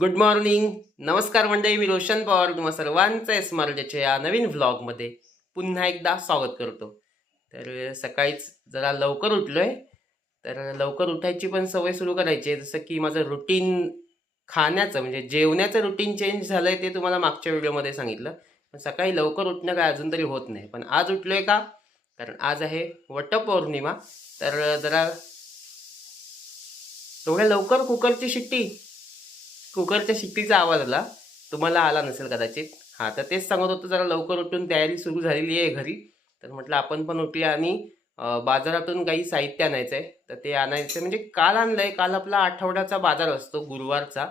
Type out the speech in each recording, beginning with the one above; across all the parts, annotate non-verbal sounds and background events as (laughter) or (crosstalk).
Good morning नमस्कार मंडळी मी रोशन पवार. तुम्हा सर्वांचं स्मार्टच्या या नवीन व्लॉगमध्ये पुन्हा एकदा स्वागत करतो. तर सकाळीच जरा लवकर उठलोय. तर लवकर उठायची पण सवय सुरू करायची आहे. जसं की माझं रुटीन खाण्याचं म्हणजे जेवण्याचं रुटीन चेंज झालंय ते तुम्हाला मागच्या व्हिडिओमध्ये सांगितलं. पण सकाळी लवकर उठणं काय अजून तरी होत नाही. पण आज उठलोय का? कारण आज आहे वटपौर्णिमा. तर जरा तेवढ्या लवकर कुकरची शिट्टी. कुकरच्या शिट्टीचा आवाज आला. तुम्हाला आला नसेल कदाचित. हां तर तेच सांगत होतं जरा लवकर उठून तयारी सुरू झालेली आहे घरी. तर म्हटलं आपण पण उठूया आणि बाजारातून काही साहित्य आणायचं आहे तर ते आणायचं म्हणजे काल आणलंय. काल आपला आठवड्याचा बाजार असतो गुरुवारचा.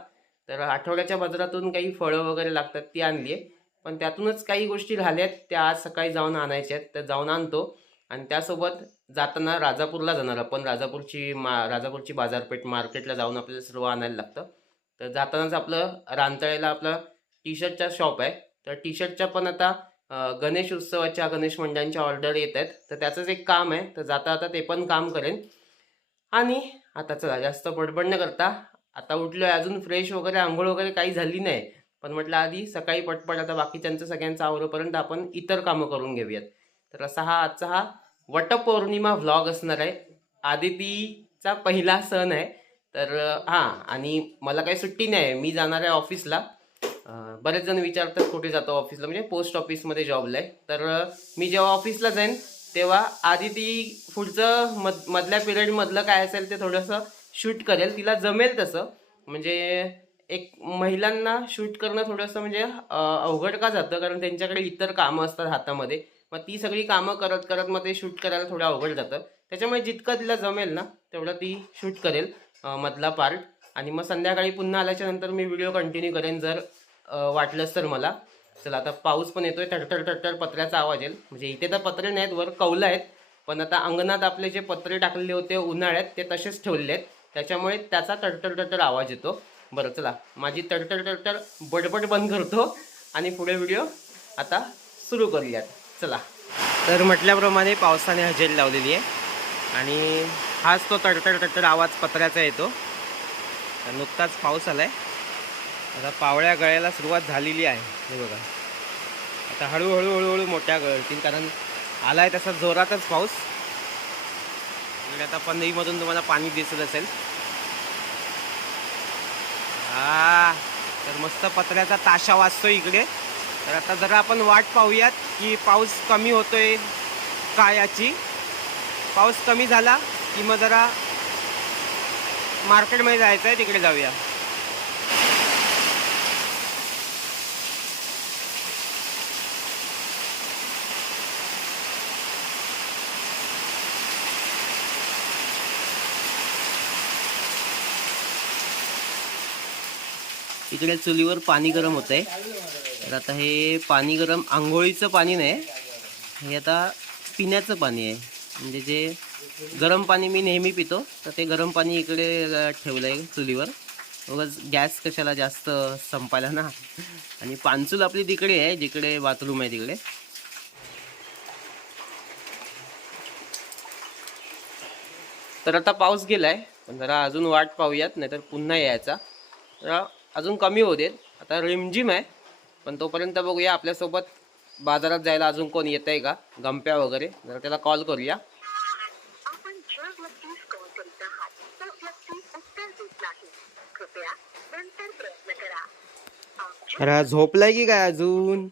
तर आठवड्याच्या बाजारातून काही फळं वगैरे लागतात ती आणली आहे. पण त्यातूनच काही गोष्टी राहिल्यात त्या आज सकाळी जाऊन आणायच्या आहेत. तर जाऊन आणतो. आणि त्यासोबत जाताना राजापूरला जाणार आपण. राजापूरची मा राजापूरची बाजारपेठ मार्केटला जाऊन आपल्याला सर्व आणायला लागतं. तर जातानाच आपलं रानतळेला आपलं टी शर्टचा शॉप आहे. तर टी शर्टच्या पण आता गणेश उत्सवाच्या गणेश मंडळांच्या ऑर्डर येत आहेत. तर त्याचंच एक काम आहे. तर जाता आता ते पण काम करेन. आणि आता चला जास्त बडबड न करता आता उठलोय अजून फ्रेश वगैरे आंघोळ वगैरे काही झाली नाही. पण म्हटलं आधी सकाळी पटपट आता बाकीच्यांचं सगळ्यांचं आवरोपर्यंत आपण इतर कामं करून घेऊयात. तर असा हा आजचा हा वटपौर्णिमा व्लॉग असणार आहे. आदितीचा पहिला सण आहे. तर हां आणि मला काही सुट्टी नाही आहे. मी जाणार आहे ऑफिसला. बरेच जण विचारतात कुठे जातो ऑफिसला. म्हणजे पोस्ट ऑफिसमध्ये जॉबला आहे. तर मी जेव्हा ऑफिसला जाईन तेव्हा आधी ती पुढचं मध मधल्या पिरियडमधलं काय असेल ते थोडंसं शूट करेल. तिला जमेल तसं. म्हणजे एक महिलांना शूट करणं थोडंसं म्हणजे अवघड का जातं? कारण त्यांच्याकडे इतर कामं असतात हातामध्ये. मग ती सगळी कामं करत करत मग ते शूट करायला थोडं अवघड जातं. त्याच्यामुळे जितकं तिला जमेल ना तेवढं ती शूट करेल. मधला पार्ट आणि मग संध्याकाळी पुन्हा आल्याच्यानंतर मी व्हिडिओ कंटिन्यू करेन जर वाटलंच तर मला. चला आता पाऊस पण येतोय. टटटर टटटर पत्र्याचा आवाज येईल. म्हणजे इथे तर पत्रे नाहीत वर कौलं आहेत. पण आता अंगणात आपले जे पत्रे टाकलेले होते उन्हाळ्यात ते तसेच ठेवलेले आहेत. त्याच्यामुळे त्याचा टरटर टटर आवाज येतो. बरं चला. माझी टटटर टरटर बडबड बंद करतो. आणि पुढे व्हिडिओ आता सुरू करूयात. चला. तर म्हटल्याप्रमाणे पावसाने हजेरी लावलेली आहे. आणि हाच तो तडतड तडतड आवाज पत्र्याचा येतो. तर नुकताच पाऊस आला आहे आता पावळ्या गळ्याला सुरुवात झालेली आहे. हे बघा. आता हळूहळू हळूहळू मोठ्या गळतील कारण आला आहे तसा जोरातच पाऊस. इकडे आता पंधईमधून तुम्हाला पाणी दिसत असेल. हा तर मस्त पत्र्याचा ताशा वाजतो इकडे. तर आता जरा आपण वाट पाहूयात की पाऊस कमी होतोय का याची. पाऊस कमी झाला की मग जरा मार्केटमध्ये जायचं आहे तिकडे जाऊया. इकडे चुलीवर पाणी गरम होत आहे तर आता हे पाणी गरम आंघोळीचं पाणी नाही हे आता पिण्याचं पाणी आहे. म्हणजे जे गरम पाणी मी नेहमी पितो तर ते गरम पाणी इकडे ठेवलं आहे चुलीवर. उगाच गॅस कशाला जास्त संपायला ना. आणि पानचूल आपली तिकडे आहे जिकडे बाथरूम आहे तिकडे. तर आता पाऊस गेलाय पण जरा अजून वाट पाहूयात नाहीतर पुन्हा यायचा. अजून कमी होऊ देत. आता रिमझिम आहे पण तोपर्यंत बघूया आपल्यासोबत बाजारात जायला अजून कोण येत आहे का? गंप्या वगैरे? जरा त्याला कॉल करूया. अरे हा झोपलाय की काय अजून?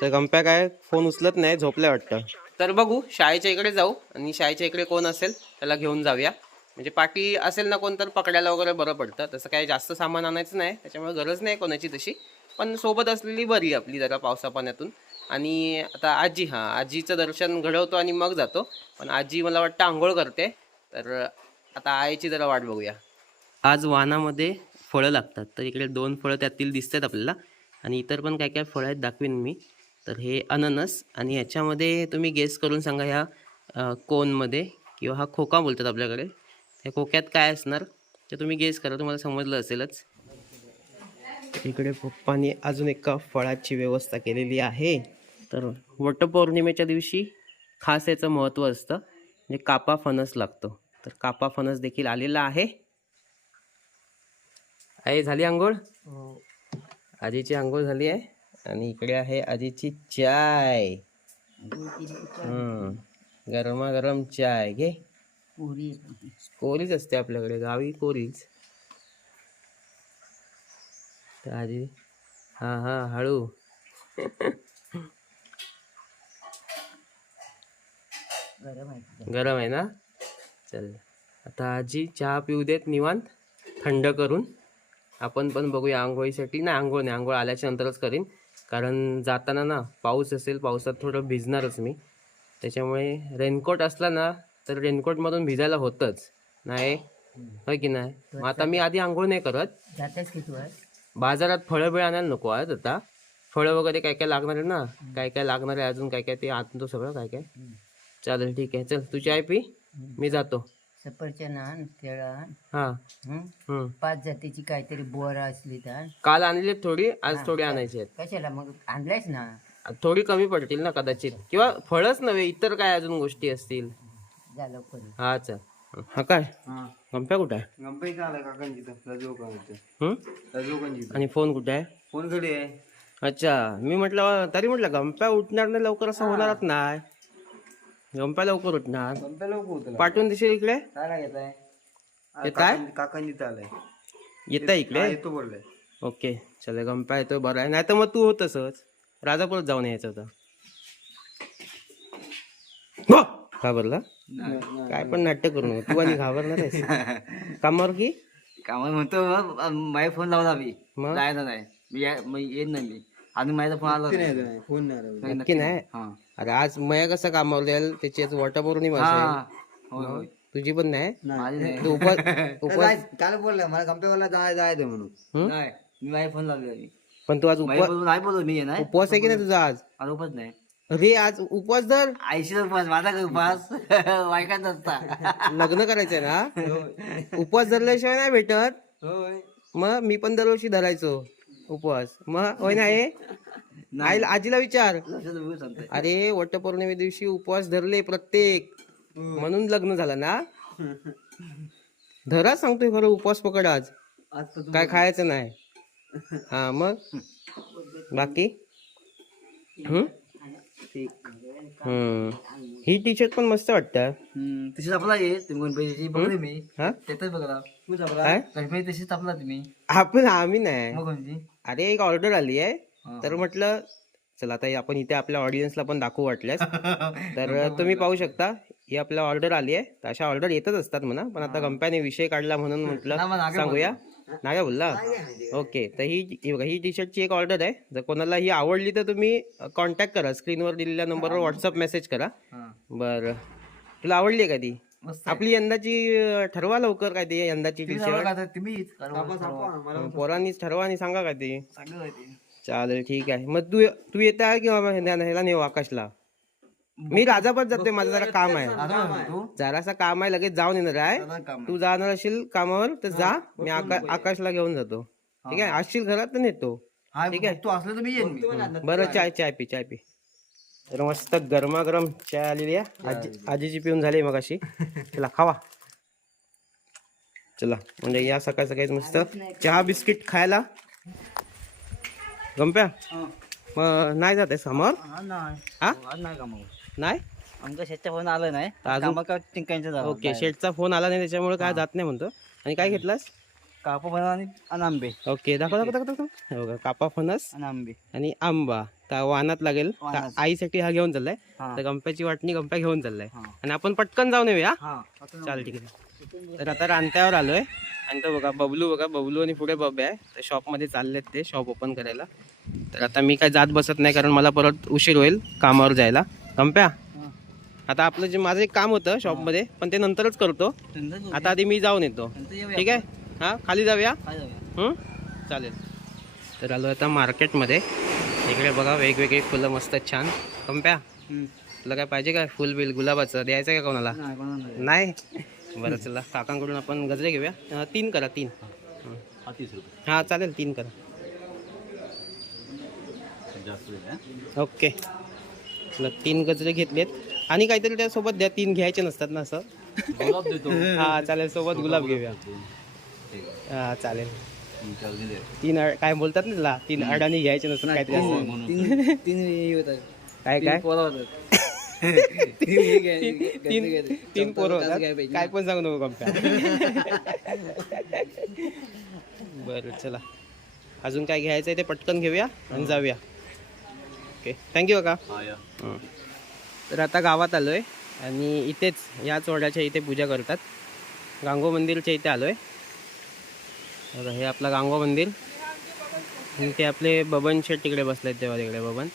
तर गंप्या काय फोन उचलत नाही झोपलाय वाटतं. तर बघू शाळेच्या इकडे जाऊ. आणि शाळेच्या इकडे कोण असेल त्याला घेऊन जाऊया. म्हणजे पाठी असेल ना कोण तर पकडायला वगैरे बरं पडतं. तसं काही जास्त सामान आणायचं नाही. त्याच्यामुळे गरज नाही कोणाची तशी. पण सोबत असलेली बरी आपली जरा पावसा पाण्यातून आणि आता आजी हां आजीचं दर्शन घडवतो आणि मग जातो. पण आजी मला वाटतं आंघोळ करते. तर आता आईची जरा वाट बघूया. आज वाहनामध्ये फळं लागतात. तर इकडे दोन फळं त्यातील दिसतात आपल्याला. आणि इतर पण काय काय फळं आहेत दाखवीन मी. तर हे अननस आणि याच्यामध्ये तुम्ही गेस करून सांगा ह्या कोनमध्ये किंवा हा खोका बोलतात आपल्याकडे. त्या खोक्यात काय असणार ते तुम्ही गेस करा. तुम्हाला समजलं असेलच. इकडे पप्पाने अजून एका फळाची व्यवस्था केलेली आहे. तर वटपौर्णिमेच्या दिवशी खास याचं महत्त्व असतं म्हणजे कापा फणस लागतो. तर कापा फणस देखील आलेला आहे. आई झाली आंघोळ? आजीची आंघोळ झाली आहे आणि इकडे आहे आजीची चाय. हम्म. गरमागरम चाय घे. कोरीच असते आपल्याकडे गावी कोरीच तर आजी. हा हा हळू. गरम आहे ना? चल. आता आजी चहा पिऊ देत निवांत थंड करून. आपण पण बघूया आंघोळीसाठी. नाही आंघोळ नाही आंघोळ आल्याच्या नंतरच करीन. कारण जाताना ना पाऊस असेल पावसात थोडं भिजणारच मी. त्याच्यामुळे रेनकोट असला ना तर रेनकोटमधून भिजायला होतंच. नाही? होय की नाही? मग आता मी आधी आंघोळ नाही करत. जातेस की तू बाजारात फळं बिळ आणायला नको आहेत आता. फळं वगैरे काय काय लागणार आहे ना? काय काय लागणार आहे अजून? काय काय ते आणतो सगळं काय काय? चालेल ठीक आहे. चल तू चाय पी? मी जातो. सफरचंद आण केळं आण. हा. हं? हम्म. पाच जातीची काहीतरी बोर असली तर. काल आणली थोडी आज थोडी आणायची आहेत. कशाला? मग आणलायस ना? थोडी कमी पडतील ना कदाचित. किंवा फळच नव्हे इतर काय अजून गोष्टी असतील? ये. हा चल. हा काय? गंप्या कुठे आहे? आला काकांची का आणि फोन कुठे आहे? फोनकडे आहे. अच्छा मी म्हटलं तरी म्हटलं गंप्या उठणार नाही लवकर असं होणारच नाही. गंप्या लवकर उठणार. गंप्या होत पाठवून देशील इकडे? काय घेत आहे. काय काकांची आलाय. येता इकडे? येतो बोललाय ओके चल गंप्या येतो बरं आहे. नाही तर मग तू होतसच राजापूरत जाऊन यायचं होतं. हो! घाबरला काय पण नाट्य करू नको. तू आणि घाबरणार आहेस. (laughs) कामावर की? कामाला म्हणतो मग माझा फोन लावला मी. जायचं नाही. मी येत नाही मी. आणि माझा फोन आला फोन नाही नक्की नाही? हा. अरे आज मया कसं कामावर जाईल? त्याची हा होय होय. तुझी पण नाही? माझी नाही. तू उपवास (laughs) उपवास काल बोलला मला गंपेवाला जाय जायचं म्हणून. हं? नाही मी माझा फोन लावला पण तू आज माझ्या उपवास फोन नाही बोलतो मी उपवास आहे की नाही तुझा आज? उपास नाही. अरे आज उपवास धर. आईशी उपास माझा काय उपास (laughs) बायकाच असता. (laughs) लग्न करायचंय ना? उपवास धरल्याशिवाय नाही भेटत. मग मी पण दरवर्षी धरायचो उपवास. मग होय नाही. आईला आजीला विचार. अरे वटपौर्णिमे दिवशी उपवास धरले प्रत्येक. म्हणून लग्न झालं ना? (laughs) धरा सांगतोय खरं उपवास पकड आज. काय खायचं नाही. हा मग? बाकी? हम्म? हम्म. ही टी शर्ट पण मस्त वाटतं. हम्म, गणपतीची बघले मी? हा? त्यातच बघला तू आपला काय? गणपती तशीच आपला तुम्ही. आपण आम्ही नाही. मग कोणती? अरे एक ऑर्डर आली आहे. तर म्हटलं चला आता आपण इथे आपल्या ऑडियन्सला पण दाखवू वाटल्यास. (laughs) तर तुम्ही पाहू शकता ही आपल्या ऑर्डर आली आहे. तर अशा ऑर्डर येतच असतात म्हणा. पण आता गंप्याने विषय काढला म्हणून म्हटलं सांगूया. नागा बोलला? ओके तर ही ही बघा ही टी शर्टची एक ऑर्डर आहे. जर कोणाला ही आवडली तर तुम्ही कॉन्टॅक्ट करा. स्क्रीनवर दिलेल्या नंबरवर व्हॉट्सअप मेसेज करा. हा. बरं. तुला आवडली आहे का ती. आपली यंदाची ठरवा लवकर काय ती यंदाची टी शर्ट. पोरांनीच ठरवा आणि सांगा का ती. चालेल ठीक आहे. मग तू तू येत आहे किंवा ह्याला ह्याला नेऊ आकाशला? मी राजापत जाते माझं जरा काम आहे? जरासा काम आहे लगेच जाऊन येणार आहे. आहे. तू जाणार असेल कामावर तर जा. मी आका आकाशला घेऊन जातो. ठीक आहे? असशील घरात तर नेतो. हा, तू असलं तर मी येईन. बरं चाय चाय पी चाय पी. तर मस्त गरमागरम चाय आलेली आहे. आजी आजीची पिऊन झाली मग अशी चला खावा. चला म्हणजे या सकाळ सकाळी मस्त चहा बिस्किट खायला. गंप्या हा. मग नाही जाते समोर हा, नाही. नाही? आमच्या शेतच्या फोन आलं नाही. अजून- कामा का टिंकायचं जावं ओके शेटचा फोन आला नाही त्याच्यामुळे काय जात नाही म्हणतो. आणि काय घेतलास? कापा बनवा आणि आणि आंबे ओके दाखव दाखव दाखव दाखव. हे बघा कापा फणस आणि आंबे आणि आंबा. तर वाहनात लागेल. तर वाहनात. आईसाठी हा घेऊन चाललाय. हा. तर गंप्याची वाटणी गंप्या घेऊन चाललाय. हा. आणि आपण पटकन जाऊन येऊया. हा चालेल ठीक आहे. तर आता रांत्यावर आलोय. आणि तो बघा बबलू बघा बबलू आणि पुढे बबे आहे. तर शॉपमध्ये चाललेत ते शॉप ओपन करायला. तर आता मी काय जात बसत नाही कारण मला परत उशीर होईल कामावर जायला. गंप्या हा. आता आपलं जे माझं एक काम होतं शॉपमध्ये पण ते नंतरच करतो. आता आधी मी जाऊन येतो. ठीक आहे? हां? खाली जाऊया? चालेल. तर आलो आता मार्केटमध्ये. इकडे बघा वेगवेगळी फुलं मस्त छान. कंप्या. तुला काय पाहिजे काय फुल बिल गुलाबाचं? द्यायचं का कोणाला? नाही, बरं चला. काकांकडून आपण गजरे घेऊया. तीन करा तीन. हं. चालेल तीन करा? ओके. चला तीन गजरे घेतलेत. आणि काहीतरी त्यासोबत द्या तीन घ्यायचे नसतात ना असं. गुलाब देतो. (laughs) हां चालेल सोबत गुलाब घेऊया. ठीक आहे. हां चालेल. तीन अड- काय बोलतात ना त्याला? तीन अडाणी घ्यायचे नसतं काहीतरी असं. तीन तीन हे होतात काय काय? पोरं होतात. (laughs) तीन हे घ्या- तीन तीन. तीन पोरं होतात. घ्यायला पाहिजे. काय पण सांगू नको कमका (laughs) बरं चला. अजून काय घ्यायचं आहे ते पटकन घेऊया आणि जाऊया. ओके. थँक्यू का हं. तर आता गावात आलो आहे आणि इथेच याच वड्याच्या इथे पूजा करतात. गांगो मंदिरच्या इथे आलो आहे बघा हे आपलं गांगो मंदिर. आणि ते आपले बबन शेट तिकडे बसले आहेत तेव्हा तिकडे बबन.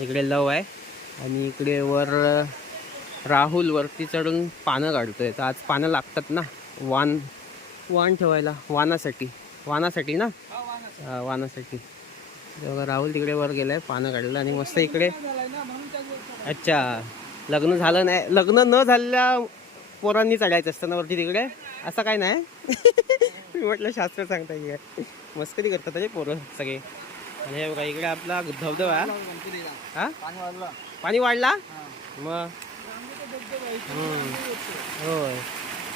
इकडे लव आहे आणि इकडे वर राहुल वरती चढून पानं काढतोय. तर आज पानं लागतात ना वान वाण ठेवायला वानासाठी. वानासाठी ना? वानासाठी. तर बघा राहुल तिकडे वर गेलाय पानं काढलं आणि मस्त इकडे अच्छा लग्न झालं नाही लग्न न झालेल्या पोरांनी चढायचं असतं ना वरती तिकडे? असं काय नाही. (laughs) मी म्हटलं शास्त्र सांगता येईल. मस्करी करतात ते पोरं सगळे. आणि हे बघा इकडे आपला धबधबा. हा? पाणी वाढला? मग. होय.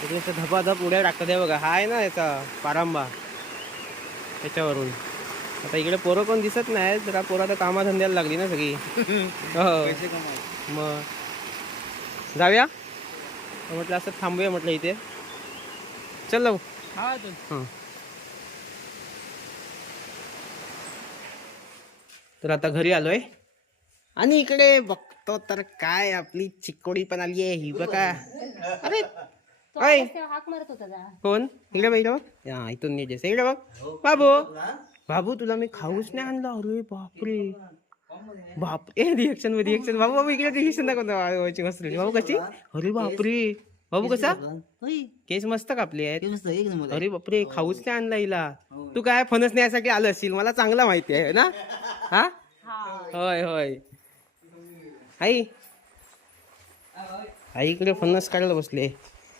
इकडे असं उड्या टाकतात हे बघा. हा आहे ना याचा पारंबा. त्याच्यावरून आता इकडे पोरं कोण दिसत नाही जरा पोरं आता कामाधंद्याला लागली ना सगळी. (laughs) हो. पैसे कमाव मग. जाऊया. तर म्हटलं असं थांबूया म्हटलं इथे. चल लव हं. तर आता घरी आलोय. आणि इकडे बघतो तर काय आपली चिकोडी पण आली आहे ही बघा. अरे ओय हाक मारत होता जा कोण? इकडे बघ इकडे बघ. हा इथून. इकडे बघ. बाबू. बाबू तुला मी खाऊच नाही आणलं. अरे बापरे. बाप ए रिएक्शन रिएक्शन बाबू बाबू इकडे रिएक्शन दाखवतो मस्त बाबू कशी? अरे बापरे. बाबू कसा? केस मस्त कापले आहेत. अरे बापरे खाऊच नाही आणला हिला. तू काय फणस न्यायसाठी आलं असेल मला चांगला माहिती आहे ना? हा? होय होय. आई. आई इकडे फणस काढायला बसले.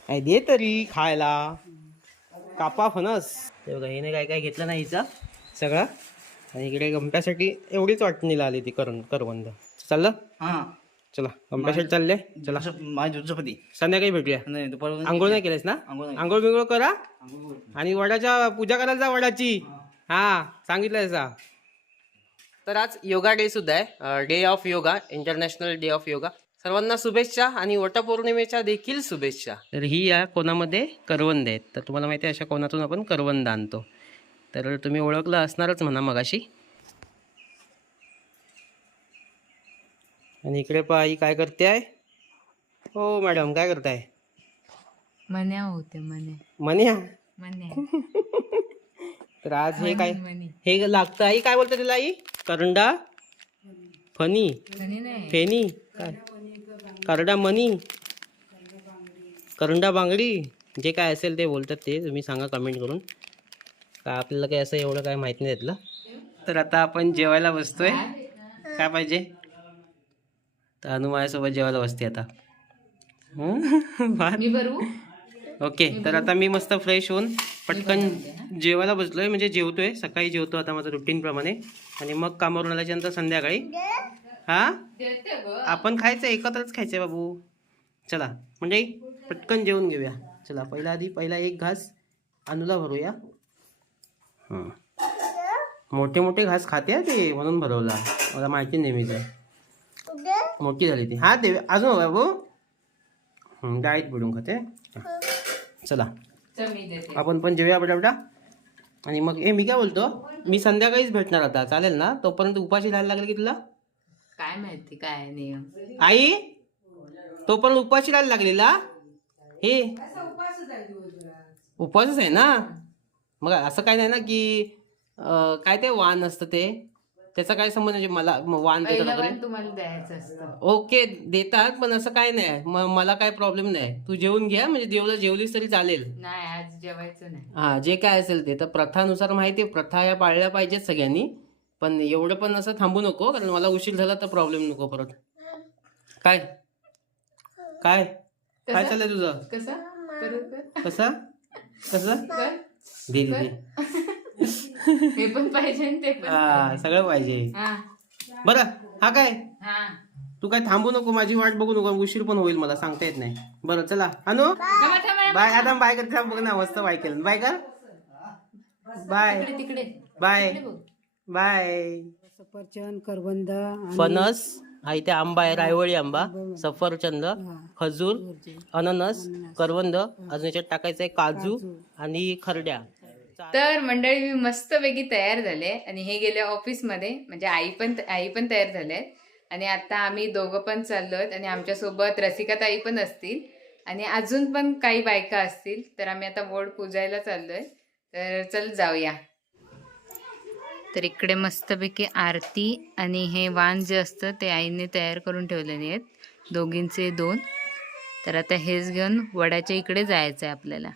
आई दे तरी खायला. कापा फणस. ते बघा हिने काय काय घेतलं नाही हिचा. सगळं. आणि इकडे गंप्यासाठी एवढीच वाटणीला आली ती करून करवंद. चाललं? हा. चला गंप्यासाठी चालले. चला. माझ्या चपाती संध्याकाळी भेटूया. नाही आंघोळ नाही केलेस ना? आंघोळ. आंघोळ बिंघोळ करा. आणि वडाच्या पूजा करायला जा वडाची. हा. सांगितलंय सा तर आज योगा डे सुद्धा आहे. Day of yoga international day of yoga सर्वांना शुभेच्छा आणि वटपौर्णिमेच्या देखील शुभेच्छा. तर ही या कोणामध्ये? करवंद आहेत. तर तुम्हाला माहिती आहे अशा कोणातून आपण करवंद आणतो. तर तुम्ही ओळखलं असणारच म्हणा मगाशी. आणि इकडे पहा आई काय करते आहे हो मॅडम काय करताय? मन्या होते मने मनिया? मने तर आज हे काय मनी. हे लागतं आई काय बोलतं त्याला आई? करंडा? फनी. मनी नाही. फेनी. काय? करडा मनी. करंडा बांगडी. जे काय असेल ते बोलतात ते तुम्ही सांगा कमेंट करून. काय आपल्याला काय असं एवढं काय माहीत नाही त्यातलं. तर आता आपण जेवायला बसतोय. काय पाहिजे? तर अनु माझ्यासोबत जेवायला बसते आता. हं? (laughs) ओके तर आता मी मस्त फ्रेश होऊन पटकन जेवायला बसलोय म्हणजे जेवतोय. सकाळी जेवतो आता माझं रुटीन प्रमाणे. आणि मग कामावरून आल्याच्यानंतर संध्याकाळी. हा? आपण खायचं एकत्रच खायचंय बाबू. चला म्हणजे पटकन जेवून घेऊया. चला पहिला आधी पहिला एक घास अनुला भरूया. मोठे मोठे घास खाते हा ते म्हणून भरवला. मला माहिती नेहमीच आहे मोठी झाली ती. हा दे अजून हो बाबू डाळीत बुडून खाते. चला. मी देते. आपण पण जेवूया पटापटा. आणि मग हे मी काय बोलतो? मी संध्याकाळीच भेटणार आता. चालेल ना? तोपर्यंत उपाशी राहायला लागेल की तुला? काय माहिती काय नियम? आई तोपर्यंत उपाशी राहायला लागलेला? हे. उपवासच आहे ना? मग असं काय नाही ना की अं, काय ते वाण असतं ते? त्याचा काय संबंध म्हणजे मला म- वाण देतात पहिलं वगैरे पण तुम्हाला द्यायचं असतं. ओके देतात पण असं काय नाही. म- मला काय प्रॉब्लेम नाही. तू जेवून घ्या म्हणजे जेवलं जेवलीस तरी चालेल. नाही आज जेवायचं नाही. हा जे काय असेल ते. तर प्रथानुसार माहिती आहे प्रथा या पाळल्या पाहिजेत सगळ्यांनी. पण एवढं पण असं थांबू नको कारण मला उशीर झाला तर प्रॉब्लेम नको परत. काय? काय? काय चाललंय तुझं? कसं? परत कर. कसं? कसं? कर. हे (laughs) पण पाहिजे आणि ते पण हा सगळं पाहिजे. हा. बरं हा काय? हा. तू काय थांबू नको माझी वाट बघू नको उशीर पण होईल मला सांगता येत नाही. बरं चला. अनु? थांबा, थांबा. बाय आता बाय करते थांब बघ ना मस्त बाय केलं. बाय कर. बाय. तिकडे तिकडे. बाय. तिकडे बघ. बाय. सफरचंद करवंद आणि फणस. हा इथे आंबा आहे रायवळी आंबा सफरचंद खजूर अननस करवंद अजून याच्यात टाकायचं आहे काजू आणि खरड्या. तर मंडळी मी मस्तपैकी तयार झाले आणि हे गेले ऑफिसमध्ये. म्हणजे आई पण आई पण तयार झाले आणि आता आम्ही दोघं पण चाललोत आणि आमच्यासोबत रसिकाताई पण असतील. आणि अजून पण काही बायका असतील. तर आम्ही आता बोर्ड पूजायला चाललोय. तर चल जाऊया. तर इकडे मस्तपैकी आरती आणि हे वाण जे असतं ते आईने तयार करून ठेवलेले आहेत. दोघींचे दोन. तर आता हेच घेऊन वडाच्या इकडे जायचं आहे आपल्याला.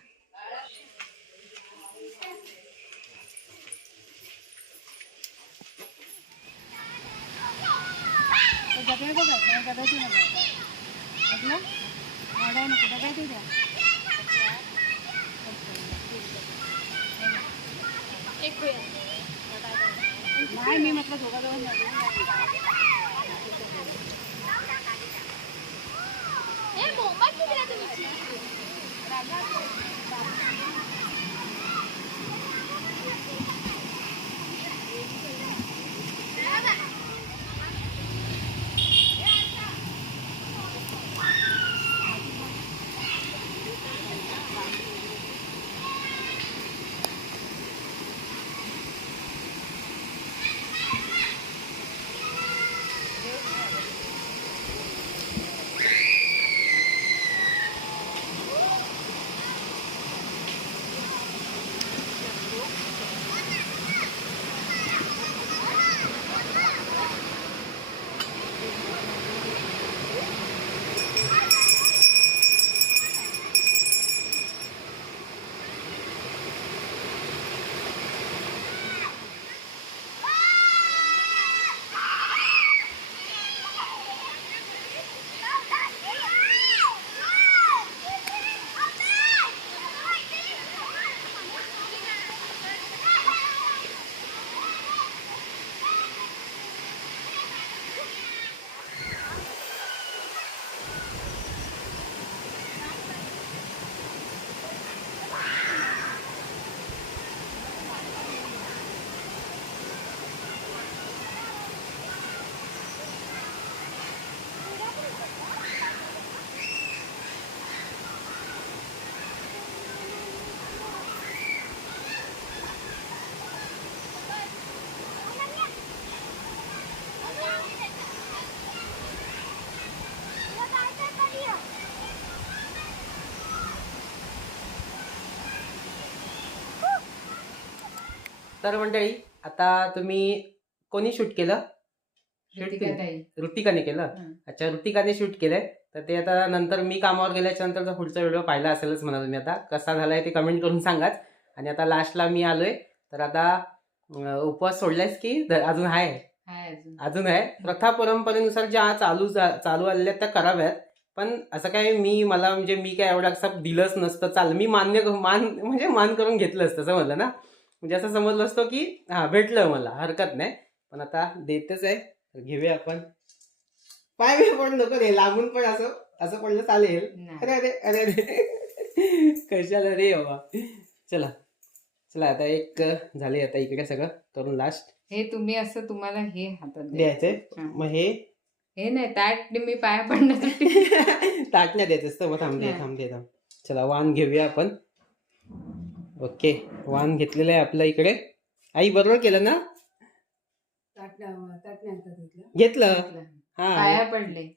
तर मंडळी आता तुम्ही कोणी शूट केलं? ताई. ऋतिकाने केलं. अच्छा ऋतिकाने शूट केलंय. तर ते आता नंतर मी कामावर गेल्याच्या नंतरचा पुढचा व्हिडिओ पाहिला असेलच म्हणा तुम्ही आता. कसा झालाय ते कमेंट करून सांगाच. आणि आता लास्टला मी आलोय. तर आता उपवास सोडलायस की अजून आहे अजून. आहे प्रथा परंपरेनुसार ज्या चालू चालू आलेल्या त्या कराव्यात. पण असं काय मी मला म्हणजे मी काय एवढं असं दिलंच नसतं. चाल मी मान्य मान म्हणजे मान करून घेतलं असतं समजलं ना. म्हणजे असं समजलं असतं की हा भेटलं मला हरकत नाही. पण आता देतच आहे तर घेऊया आपण. पाय बी पण नको रे लागून पण असं असं पडलं चालेल. नाही. अरे अरे अरे अरे. कशाला रे बाबा? चला चला आता एक झाले आता इकडे सगळं करून लास्ट हे तुम्ही असं तुम्हाला हे हातात द्या. द्यायचंय. मग हे? हे नाही ताट मी पाया पडण्यासाठी (laughs) ताटण्या द्यायचं असतं मग थांबते नाही. थांबते थांब. चला वाण घेऊया आपण. ओके वाण घेतलेलं आहे आपल्या इकडे. आई बरोबर केलं ना. घेतलं? हा. पाया पडले.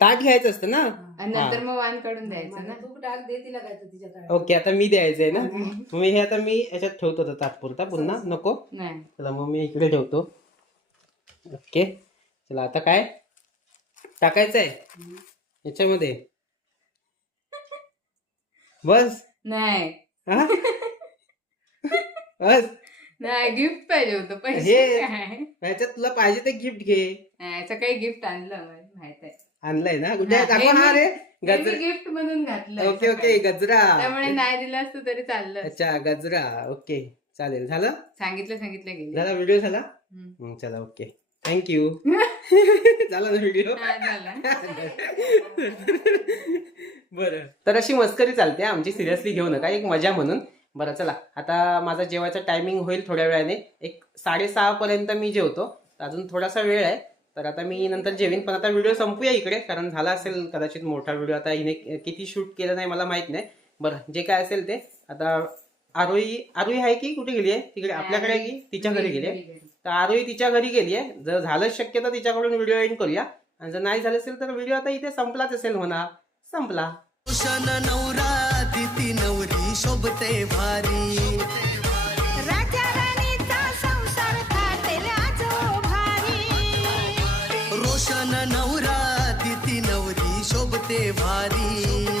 ताट घ्यायचं असतं ना? आणि नंतर मग वाण काढून द्यायचं ना? टाक दे तिला काय तर तिच्या. ओके आता मी द्यायचंय ना? मग हे आता मी याच्यात ठेवतो आता तात्पुरता पुन्हा नको? नाही. चला मग मी इकडे ठेवतो. ओके चला आता काय? टाकायचं आहे याच्यामध्ये? बस? नाही. हा? बस. नाही गिफ्ट पाहिजे होतं पैसे हे- काय ह्याच्यात तुला पाहिजे ते गिफ्ट घे. नाही, याचं काही गिफ्ट आणलं माहीत आहे. आणलंय ना? कुठे? हा, दाखव मी- रे मी गजरा. गिफ्ट म्हणून घातलं ओके ओके गजरा. त्यामुळे नाही दिलं असतं तरी चाललं. असतं. अच्छा गजरा. ओके चालेल. झालं? सांगितलं सांगितलं गेले. झाला व्हिडिओ झाला? हम्म. चला ओके. थँक्यू (laughs) झाला ना व्हिडिओ हा, झाला. (laughs) बरं. तर अशी मस्करी चालते आमची. सिरियसली घेऊ नका. एक मजा म्हणून. बरं चला. आता माझा जेवायचा टायमिंग होईल थोड्या वेळाने. एक साडेसहापर्यंत मी जेवतो. तर अजून थोडासा वेळ आहे. तर आता मी नंतर जेवीन. पण आता व्हिडिओ संपूया इकडे कारण झाला असेल कदाचित मोठा व्हिडिओ. आता हिने किती शूट केलं नाही मला माहीत नाही. बरं जे काय असेल ते. आता आरोही आरोही आहे की कुठे गेली आहे तिकडे आपल्याकडे आहे की तिच्या घरी गेली आहे तर आरोही तिच्या घरी गेली आहे जर झालं शक्य तर तिच्याकडून व्हिडिओ एंड करूया. आणि जर नाही झालं असेल तर व्हिडिओ आता इथे संपलाच असेल म्हणा. संपला. शोभते भारी. राजा राणीचा संसार भारी. रोशन नवरा तिथी नवरी शोभते भारी.